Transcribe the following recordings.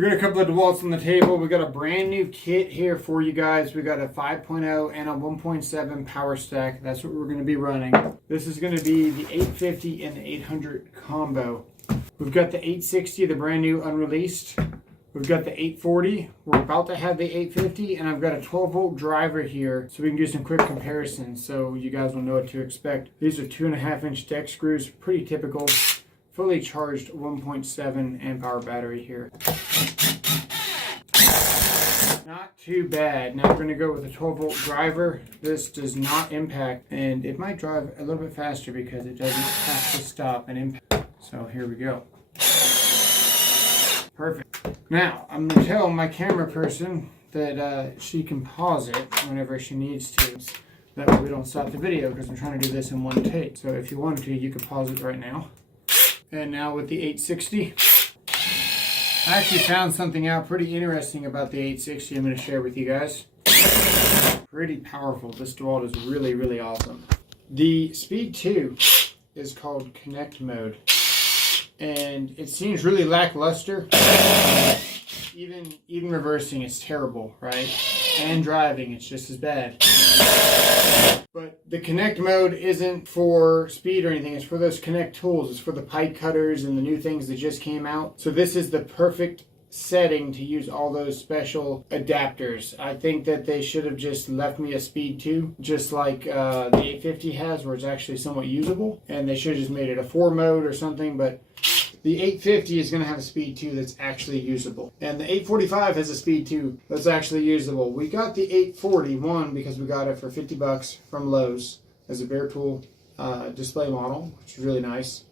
We got a couple of DeWalts on the table. We got a brand new kit here for you guys. We got a 5.0 and a 1.7 power stack. That's what we're going to be running. This is going to be the 850 and the 800 combo. We've got the 860, the brand new unreleased. We've got the 840. We're about to have the 850, and I've got a 12-volt driver here, so we can do some quick comparisons so you guys will know what to expect. These are 2.5-inch deck screws, pretty typical. Fully charged 1.7 amp hour battery here. Not too bad. Now we're going to go with a 12-volt driver. This does not impact, and it might drive a little bit faster because it doesn't have to stop and impact. So here we go. Perfect. Now, I'm going to tell my camera person that she can pause it whenever she needs to. That way we don't stop the video because I'm trying to do this in one take. So if you wanted to, you could pause it right now. And now with the 860. I actually found something out pretty interesting about the 860 I'm going to share with you guys. Pretty powerful. This DeWalt is really, really awesome. The Speed 2 is called Connect Mode. And it seems really lackluster. Even reversing is terrible, right? And driving, it's just as bad. But the Connect mode isn't for speed or anything. It's for those Connect tools. It's for the pipe cutters and the new things that just came out. So this is the perfect setting to use all those special adapters. I think that they should have just left me a Speed 2, just like the 850 has, where it's actually somewhat usable. And they should have just made it a 4 mode or something, but the 850 is going to have a Speed 2 that's actually usable. And the 845 has a Speed 2 that's actually usable. We got the 841 because we got it for 50 bucks from Lowe's as a bare tool display model, which is really nice.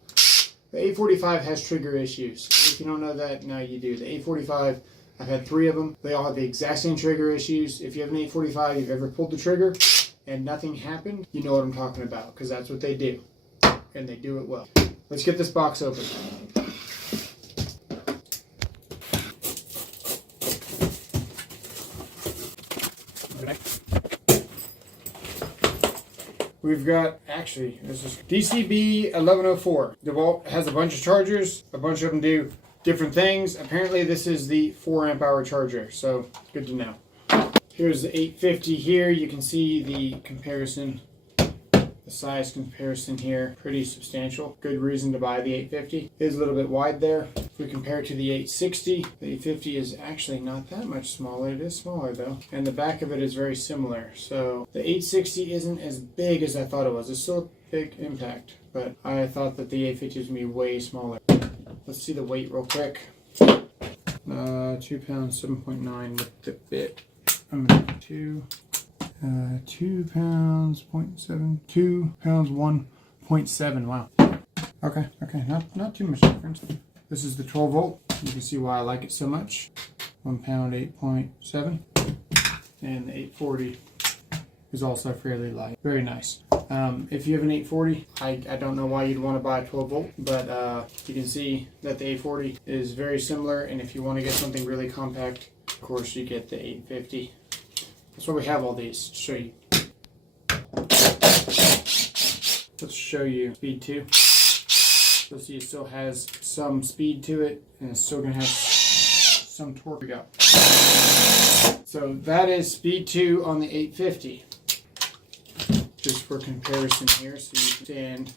The 845 has trigger issues. If you don't know that, now you do. The 845, I've had 3 of them. They all have the exact same trigger issues. If you have an 845, you've ever pulled the trigger and nothing happened, you know what I'm talking about, because that's what they do. And they do it well. Let's get this box open. We've got, actually, this is DCB 1104. DeWalt has a bunch of chargers. A bunch of them do different things. Apparently this is the 4 amp hour charger, so good to know. Here's the 850 here. You can see the comparison. The size comparison here, pretty substantial. Good reason to buy the 850. It is a little bit wide there. If we compare it to the 860, the 850 is actually not that much smaller. It is smaller though. And the back of it is very similar. So the 860 isn't as big as I thought it was. It's still a big impact, but I thought that the 850 was going to be way smaller. Let's see the weight real quick. 2 pounds, 7.9 with the bit. I'm going to do 2 pounds, 0.7, 2 pounds, 1.7. Wow. Okay, not too much difference. This is the 12 volt. You can see why I like it so much. 1 pound, 8.7. And the 840 is also fairly light. Very nice. If you have an 840, I don't know why you'd want to buy a 12 volt, but you can see that the 840 is very similar. And if you want to get something really compact, of course you get the 850. That's why we have all these to show you. Let's show you Speed 2. You'll see it still has some speed to it, and it's still going to have some torque. We go. So that is Speed 2 on the 850. Just for comparison here, so you can understand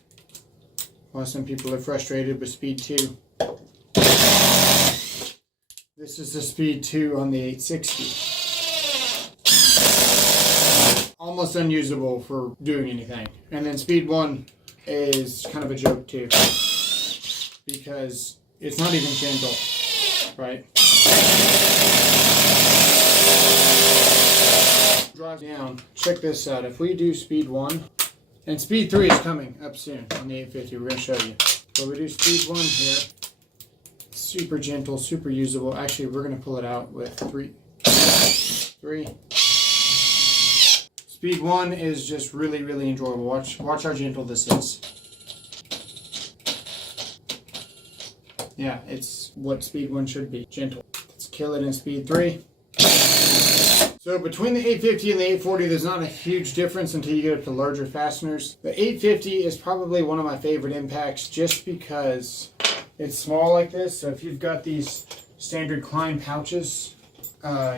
why some people are frustrated with Speed 2. This is the Speed 2 on the 860. Almost unusable for doing anything. And then Speed 1 is kind of a joke too, because it's not even gentle, right? Drive down. Check this out. If we do Speed 1, and Speed 3 is coming up soon on the 850, we're going to show you. But we do Speed 1 here. Super gentle, super usable. Actually, we're going to pull it out with 3. Speed 1 is just really, really enjoyable. Watch how gentle this is. Yeah, it's what Speed 1 should be, gentle. Let's kill it in Speed 3. So between the 850 and the 840, there's not a huge difference until you get up to larger fasteners. The 850 is probably one of my favorite impacts just because it's small like this. So if you've got these standard Klein pouches.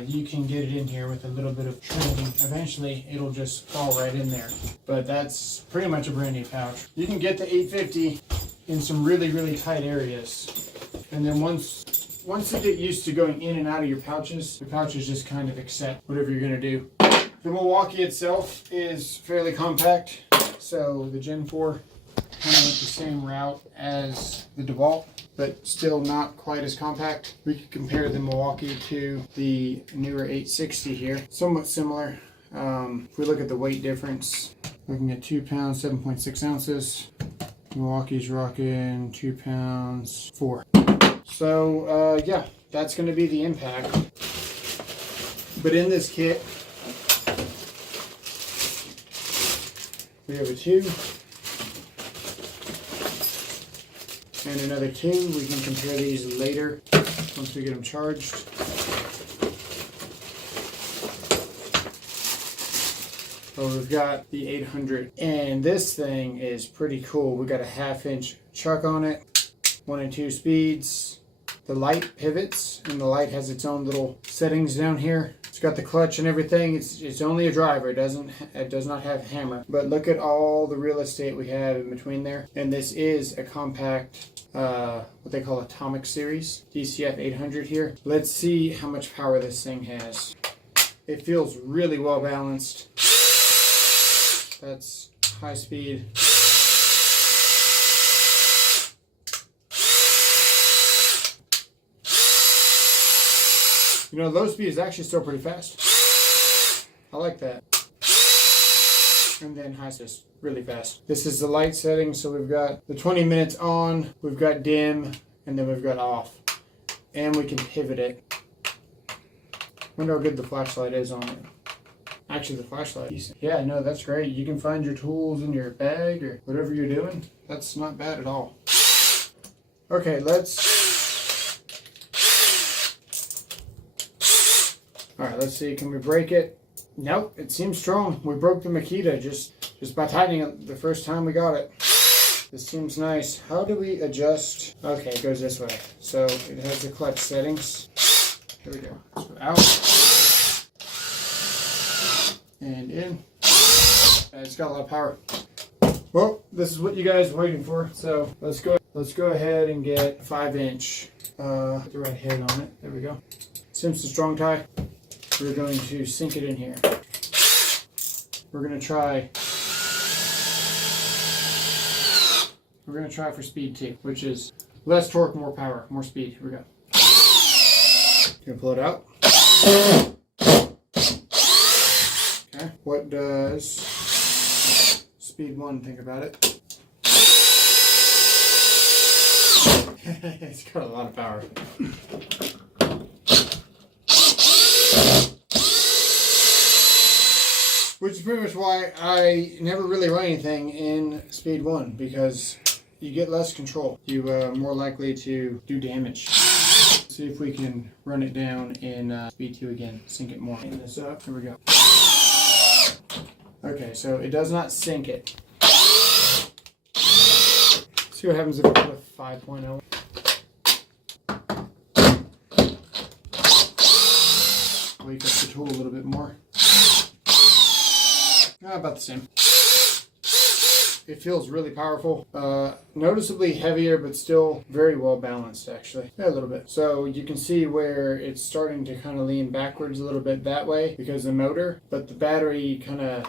You can get it in here with a little bit of trimming. Eventually, it'll just fall right in there. But that's pretty much a brand new pouch. You can get the 850 in some really, really tight areas. And then once you get used to going in and out of your pouches just kind of accept whatever you're going to do. The Milwaukee itself is fairly compact. So the Gen 4 kind of went the same route as the DeWalt, but still not quite as compact. We could compare the Milwaukee to the newer 860 here. Somewhat similar. If we look at the weight difference, looking at 2 pounds, 7.6 ounces. Milwaukee's rocking 2 pounds, 4. So yeah, that's going to be the impact. But in this kit, we have a 2 and another 2. We can compare these later once we get them charged. So we've got the 800, and this thing is pretty cool. We got a 1/2 inch chuck on it, 1 and 2 speeds. The light pivots, and the light has its own little settings down here. It's got the clutch and everything. It's only a driver. It does not have hammer. But look at all the real estate we have in between there. And this is a compact, what they call Atomic Series DCF 800 here. Let's see how much power this thing has. It feels really well balanced. That's high speed. You know, low speed is actually still pretty fast. I like that. And then high speed is really fast. This is the light setting, so we've got the 20 minutes on, we've got dim, and then we've got off. And we can pivot it. Wonder how good the flashlight is on it. Actually, the flashlight is decent. Yeah, no, that's great. You can find your tools in your bag or whatever you're doing. That's not bad at all. Okay, Alright, let's see. Can we break it? Nope, it seems strong. We broke the Makita just by tightening it the first time we got it. This seems nice. How do we adjust? Okay, it goes this way. So it has the clutch settings. Here we go. Let's go out. And in. And it's got a lot of power. Well, this is what you guys are waiting for. So let's go ahead and get 5-inch. Put the right head on it. There we go. Simpson strong tie. We're going to sink it in here. We're going to try for speed 2, which is less torque, more power, more speed. Here we go. Gonna pull it out. Okay. What does speed 1 think about it? It's got a lot of power. Which is pretty much why I never really run anything in speed 1, because you get less control. You're more likely to do damage. Let's see if we can run it down in speed 2 again. Sync it more. Clean this up. Here we go. Okay, so it does not sync it. See what happens if I put a 5.0. Wake up the tool a little bit more. About the same. It feels really powerful. Noticeably heavier, but still very well balanced, actually. Yeah, a little bit. So you can see where it's starting to kind of lean backwards a little bit that way because of the motor, but the battery kind of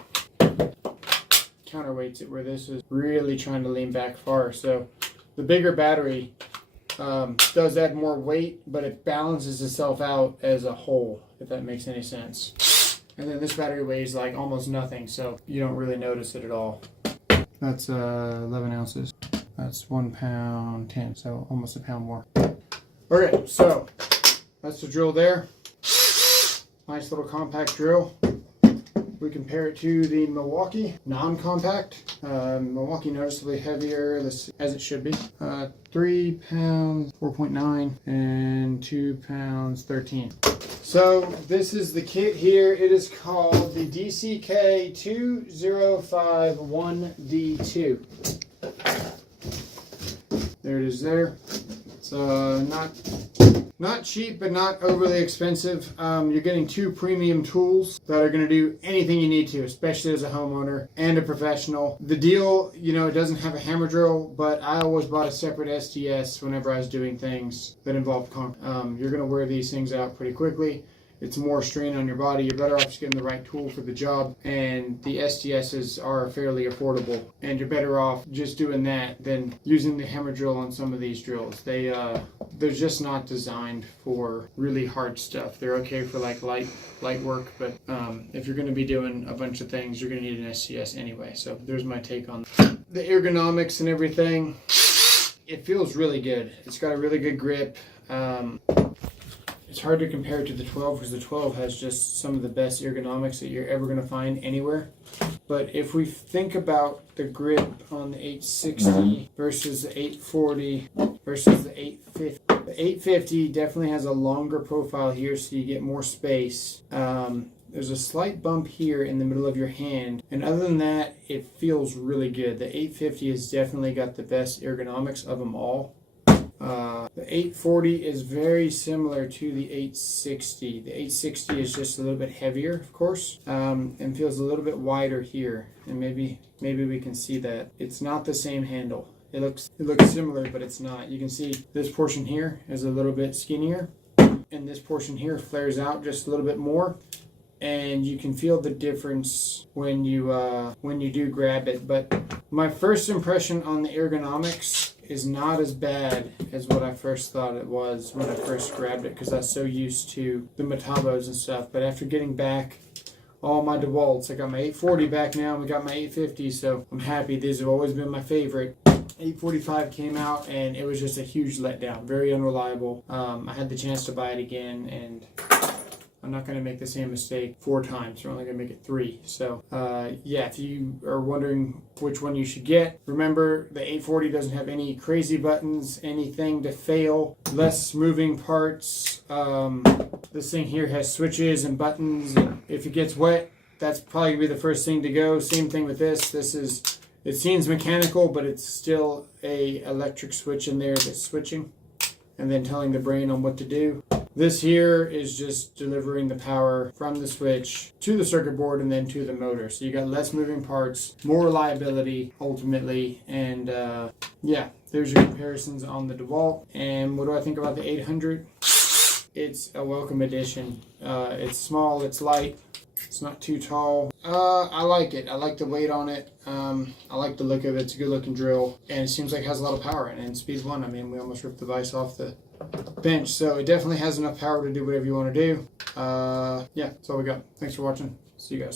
counterweights it where this is really trying to lean back far. So the bigger battery does add more weight, but it balances itself out as a whole, if that makes any sense. And then this battery weighs like almost nothing, so you don't really notice it at all. That's 11 ounces. That's 1 pound 10, so almost a pound more. Okay, so that's the drill there. Nice little compact drill. We compare it to the Milwaukee, non-compact. Milwaukee noticeably heavier, as it should be. 3 pounds 4.9 and 2 pounds 13. So this is the kit here. It is called the DCK 2051D2. There it is there. It's not Not cheap, but not overly expensive. You're getting 2 premium tools that are going to do anything you need to, especially as a homeowner and a professional. The deal, you know, it doesn't have a hammer drill, but I always bought a separate STS whenever I was doing things that involved concrete. You're going to wear these things out pretty quickly. It's more strain on your body. You're better off just getting the right tool for the job, and the STSs are fairly affordable, and you're better off just doing that than using the hammer drill on some of these drills. They're just not designed for really hard stuff. They're okay for like light work, but if you're going to be doing a bunch of things, you're going to need an STS anyway. So there's my take on the ergonomics and everything. It feels really good. It's got a really good grip. It's hard to compare it to the 12 because the 12 has just some of the best ergonomics that you're ever going to find anywhere. But if we think about the grip on the 860 versus the 840 versus the 850, the 850 definitely has a longer profile here, so you get more space. There's a slight bump here in the middle of your hand, and other than that, it feels really good. The 850 has definitely got the best ergonomics of them all. The 840 is very similar to the 860. The 860 is just a little bit heavier, of course, and feels a little bit wider here. And maybe we can see that. It's not the same handle. It looks similar, but it's not. You can see this portion here is a little bit skinnier, and this portion here flares out just a little bit more. And you can feel the difference when you do grab it. But my first impression on the ergonomics is not as bad as what I first thought it was when I first grabbed it, because I was so used to the Metabos and stuff. But after getting back all my DeWalts, I got my 840 back now, and we got my 850, so I'm happy. These have always been my favorite. 845 came out, and it was just a huge letdown. Very unreliable. I had the chance to buy it again, and I'm not going to make the same mistake 4 times. We're only going to make it 3. So, yeah, if you are wondering which one you should get, remember the 840 doesn't have any crazy buttons, anything to fail, less moving parts. This thing here has switches and buttons, and if it gets wet, that's probably going to be the first thing to go. Same thing with this. It seems mechanical, but it's still a electric switch in there that's switching and then telling the brain on what to do. This here is just delivering the power from the switch to the circuit board and then to the motor. So you got less moving parts, more reliability ultimately, and yeah, there's your comparisons on the DeWalt. And what do I think about the 800? It's a welcome addition. It's small, it's light, it's not too tall. I like it. I like the weight on it. I like the look of it. It's a good looking drill, and it seems like it has a lot of power in it. And speed 1, I mean, we almost ripped the vise off the bench, so it definitely has enough power to do whatever you want to do. Yeah, that's all we got. Thanks for watching. See you guys.